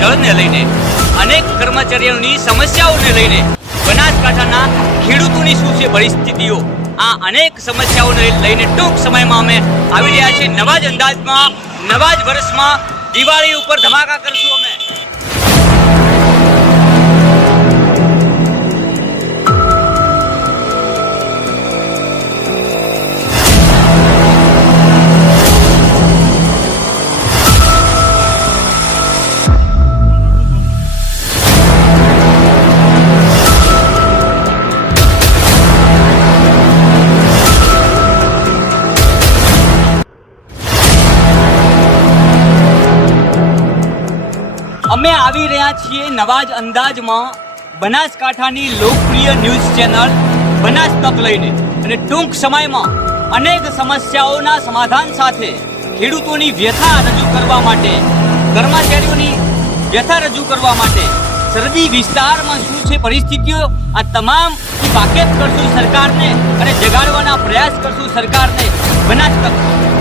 જળને લઈને અનેક કર્મચારીઓની સમસ્યાઓને લઈને બનાસકાંઠાના ખેડૂતોની શું છે પરિસ્થિતિઓ, આ અનેક સમસ્યાઓને લઈને ટૂંક સમયમાં અમે આવી રહ્યા છીએ નવા જ અંદાજમાં, નવા જ વર્ષમાં દિવાળી ઉપર ધમાકા કરશું અમે। અમે આવી રહ્યા છીએ નવા જ અંદાજમાં બનાસકાંઠાની લોકપ્રિય ન્યૂઝ ચેનલ બનાસ તક લઈને, અને ટૂંક સમયમાં અનેક સમસ્યાઓના સમાધાન સાથે ખેડૂતોની વ્યથા રજૂ કરવા માટે, કર્મચારીઓની વ્યથા રજૂ કરવા માટે, સરહદી વિસ્તારમાં શું છે પરિસ્થિતિઓ, આ તમામથી વાકેફ કરશું સરકારને અને જગાડવાના પ્રયાસ કરશું સરકારને। બનાસ તક।